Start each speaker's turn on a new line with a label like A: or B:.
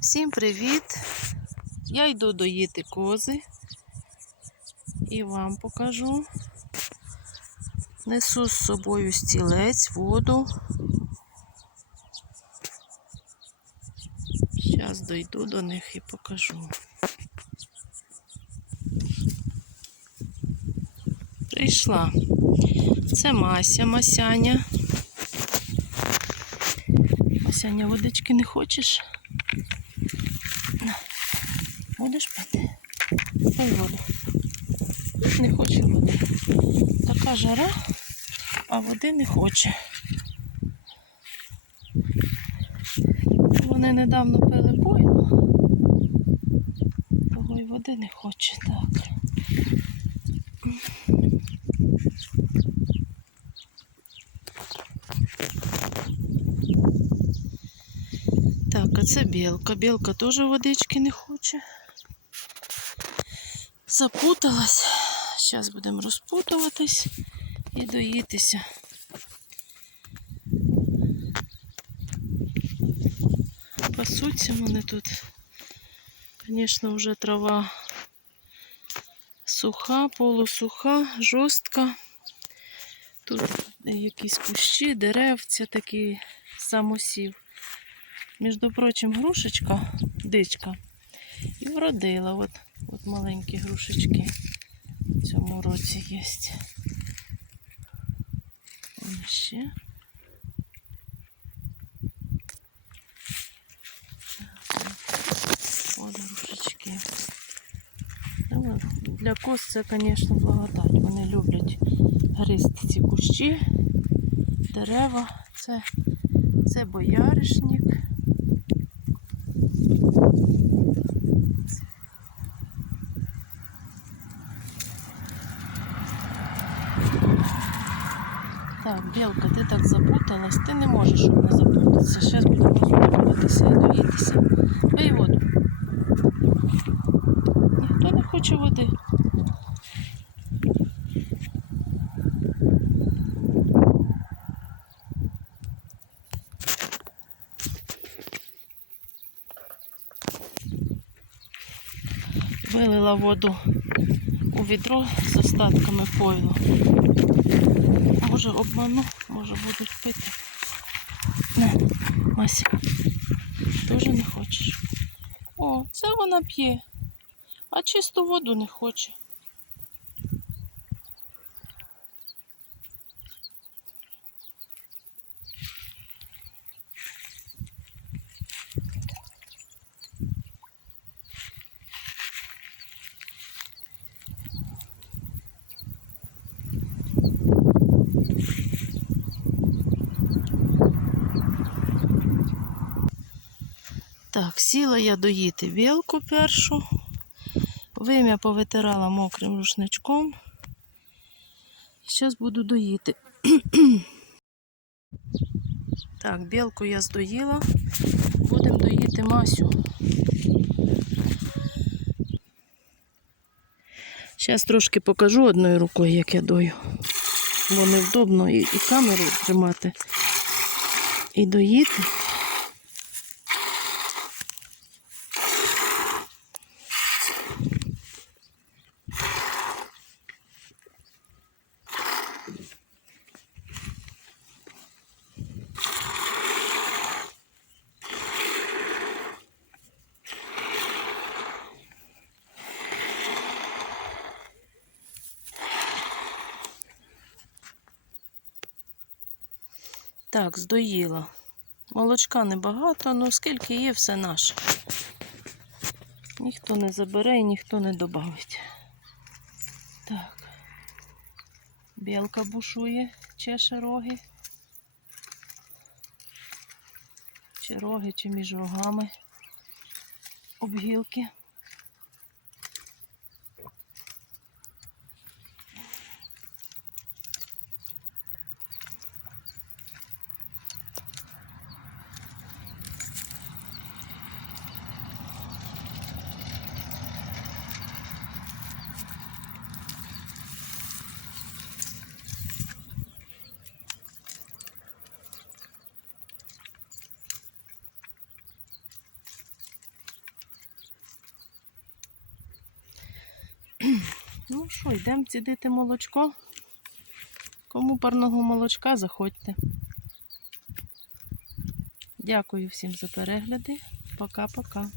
A: Всім привіт! Я йду доїти кози і вам покажу. Несу з собою стілець, воду. Зараз дойду до них і покажу. Прийшла. Це Мася, Масяня. Масяня, водички не хочеш? На. Будеш пити? Пий воду. Не хоче води. Така жара, а води не хоче. Вони недавно пили пойло, того й води не хоче, так. Так, а це білка. Білка теж водички не хоче. Запуталась. Зараз будемо розпутуватись і доїтися. Пасуться вони тут. Звісно, вже трава суха, полусуха, жорстка. Тут якісь кущі, деревця такі самосів. Між прочим, грушечка, дичка, і вродила. От, от маленькі грушечки в цьому році є. Вон ще. От грушечки. Ну, Для коз це, звісно, благодать. Вони люблять гризти ці кущі, дерева. Це, це бояришник. Так, Білка, ти так запуталась, ти не можеш щоб не запутатися. Зараз будемо розпутуватися і доїтися. Пий воду. Ніхто не хоче води. Вилила воду у відро з остатками пойла. Може обману, може будуть пити. Не, Мася, теж не хочеш. О, це вона п'є, а чисту воду не хоче. Так, сіла я доїти білку першу. Вим'я повитирала мокрим рушничком. Зараз буду доїти. так, білку я здоїла. Будемо доїти Масю. Зараз трошки покажу одною рукою, як я дою. Бо невдобно і, і камеру тримати, і доїти. Так, здоїла. Молочка небагато, але скільки є, все наше. Ніхто не забере і ніхто не додавить. Так. Білка бушує, чеше роги. Чи роги, чи між рогами обгілки. Що, йдемо цідити молочко. Кому парного молочка, заходьте. Дякую всім за перегляди. Пока-пока.